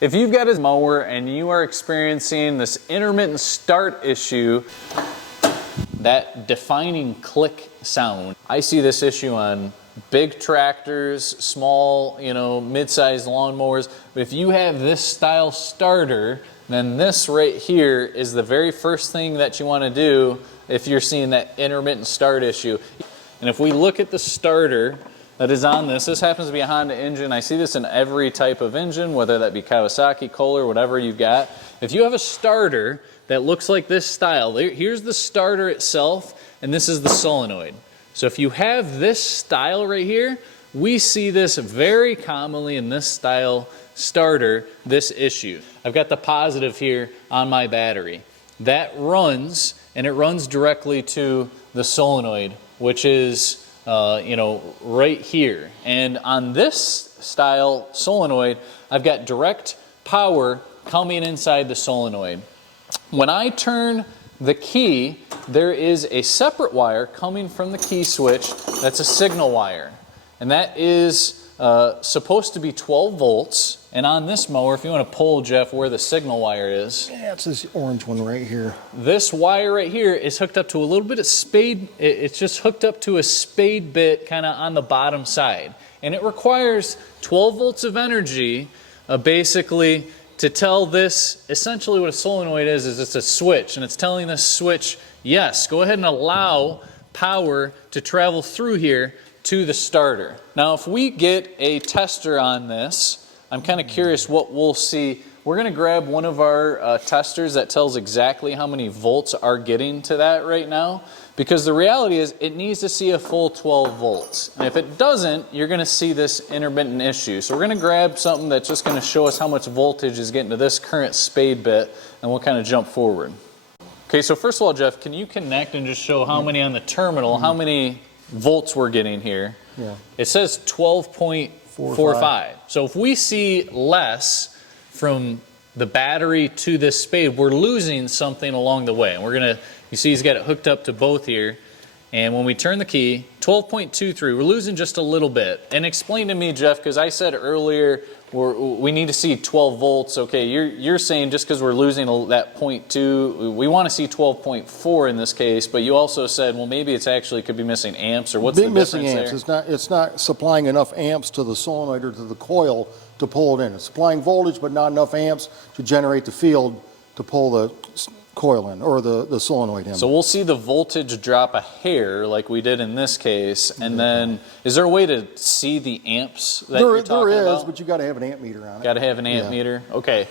If you've got a mower and you are experiencing this intermittent start issue, that defining click sound, I see this issue on big tractors, small, mid-sized lawnmowers. But if you have this style starter, then this right here is the very first thing that you want to do if you're seeing that intermittent start issue. And if we look at the starter that is on this happens to be a Honda engine. I see this in every type of engine, whether that be Kawasaki, Kohler, whatever you've got. If you have a starter that looks like this style, here's the starter itself, and this is the solenoid. So if you have this style right here, we see this very commonly in this style starter, this issue. I've got the positive here on my battery. That runs, and it runs directly to the solenoid, which is right here. And on this style solenoid, I've got direct power coming inside the solenoid. When I turn the key, there is a separate wire coming from the key switch that's a signal wire. And that is supposed to be 12 volts. And on this mower, if you want to pull, Jeff, where the signal wire is. Yeah, it's this orange one right here. This wire right here is hooked up to a little bit of spade. It's just hooked up to a spade bit kind of on the bottom side. And it requires 12 volts of energy basically to tell this, essentially what a solenoid is it's a switch. And it's telling this switch, yes, go ahead and allow power to travel through here to the starter. Now if we get a tester on this, I'm kind of curious what we'll see. We're going to grab one of our testers that tells exactly how many volts are getting to that right now, because the reality is it needs to see a full 12 volts. And if it doesn't, you're going to see this intermittent issue. So we're going to grab something that's just going to show us how much voltage is getting to this current spade bit, and we'll kind of jump forward. Okay, so first of all, Jeff, can you connect and just show how many on the terminal, how many volts we're getting here? Yeah. It says 12.45. So if we see less from the battery to this spade, we're losing something along the way. And we're gonna, you see he's got it hooked up to both here. And when we turn the key, 12.23, we're losing just a little bit. And explain to me, Jeff, because I said earlier we need to see 12 volts. Okay, you're saying just because we're losing that 0.2, we want to see 12.4 in this case, but you also said, well, maybe it's actually could be missing amps, or what's the difference missing amps. there? It's not supplying enough amps to the solenoid or to the coil to pull it in. It's supplying voltage, but not enough amps to generate the field to pull the coil in, or the solenoid in. So we'll see the voltage drop a hair like we did in this case, and then is there a way to see the amps that you're talking about? There is, but you got to have an amp meter on it. Got to have an amp meter? Okay.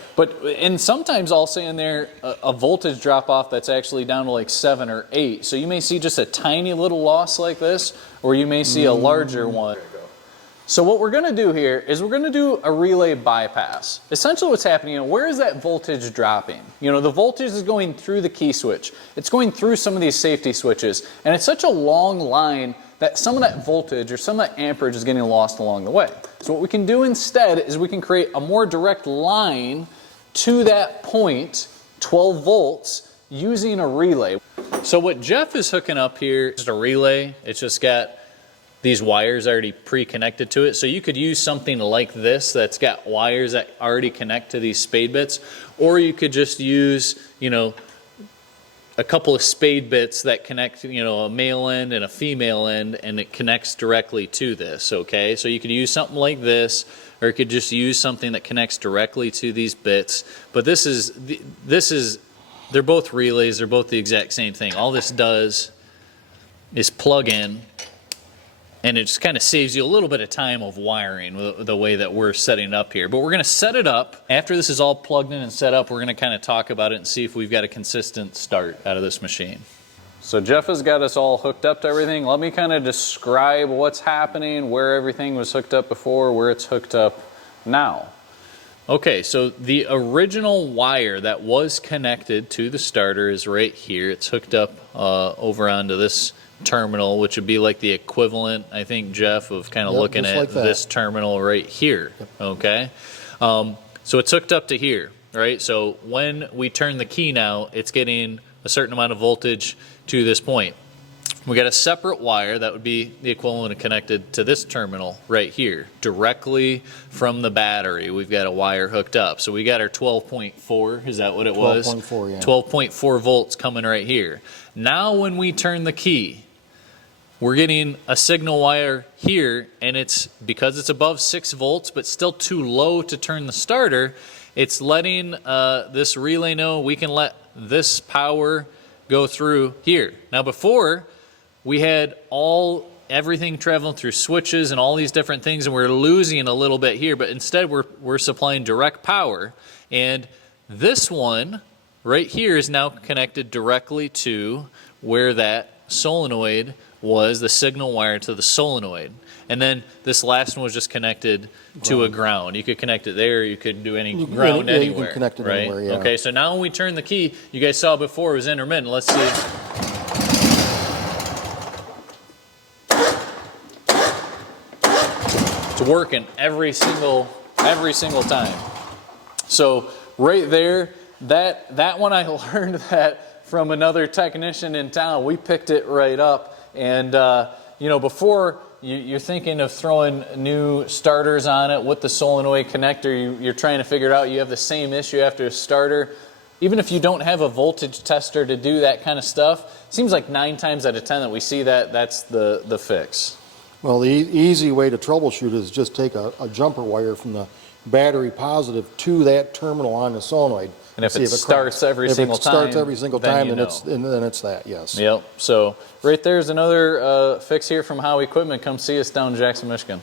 And sometimes I'll say in there a voltage drop off that's actually down to like 7 or 8. So you may see just a tiny little loss like this, or you may see a larger one. So what we're going to do here is we're going to do a relay bypass. Essentially what's happening, where is that voltage dropping? The voltage is going through the key switch. It's going through some of these safety switches. And it's such a long line that some of that voltage or some of that amperage is getting lost along the way. So what we can do instead is we can create a more direct line to that point, 12 volts, using a relay. So what Jeff is hooking up here is just a relay. It's just got these wires already pre-connected to it. So you could use something like this that's got wires that already connect to these spade bits, or you could just use, a couple of spade bits that connect, a male end and a female end, and it connects directly to this, okay? So you could use something like this, or you could just use something that connects directly to these bits. But they're both relays, they're both the exact same thing. All this does is plug in, and it just kind of saves you a little bit of time of wiring the way that we're setting it up here. But we're going to set it up. After this is all plugged in and set up, we're going to kind of talk about it and see if we've got a consistent start out of this machine. So Jeff has got us all hooked up to everything. Let me kind of describe what's happening, where everything was hooked up before, where it's hooked up now. Okay, so the original wire that was connected to the starter is right here. It's hooked up over onto this terminal, which would be like the equivalent, I think, Jeff, of kind of looking at this terminal right here. Yep. Okay, so it's hooked up to here, right? So when we turn the key now, it's getting a certain amount of voltage to this point. We got a separate wire that would be the equivalent of connected to this terminal right here, directly from the battery. We've got a wire hooked up. So we got our 12.4, is that what it was? 12.4, yeah. 12.4 volts coming right here. Now when we turn the key, we're getting a signal wire here, and it's, because it's above 6 volts, but still too low to turn the starter, it's letting this relay know we can let this power go through here. Now before, we had everything traveling through switches and all these different things, and we're losing a little bit here, but instead we're supplying direct power. And this one right here is now connected directly to where that solenoid was, the signal wire to the solenoid. And then this last one was just connected to a ground. You could connect it there, you could do any ground yeah, anywhere. You can connect it right? anywhere, yeah. Okay, so now when we turn the key, you guys saw before it was intermittent. Let's see. It's working every single time. So right there, that one I learned that from another technician in town. We picked it right up, and you know, before you're thinking of throwing new starters on it with the solenoid connector, you're trying to figure it out. You have the same issue after a starter. Even if you don't have a voltage tester to do that kind of stuff, it seems like 9 times out of 10 that we see that's the fix. Well, the easy way to troubleshoot is just take a jumper wire from the battery positive to that terminal on the solenoid. And if it starts every single time, then it's that, yes. Yep. So right there's another fix here from Howe Equipment. Come see us down in Jackson, Michigan.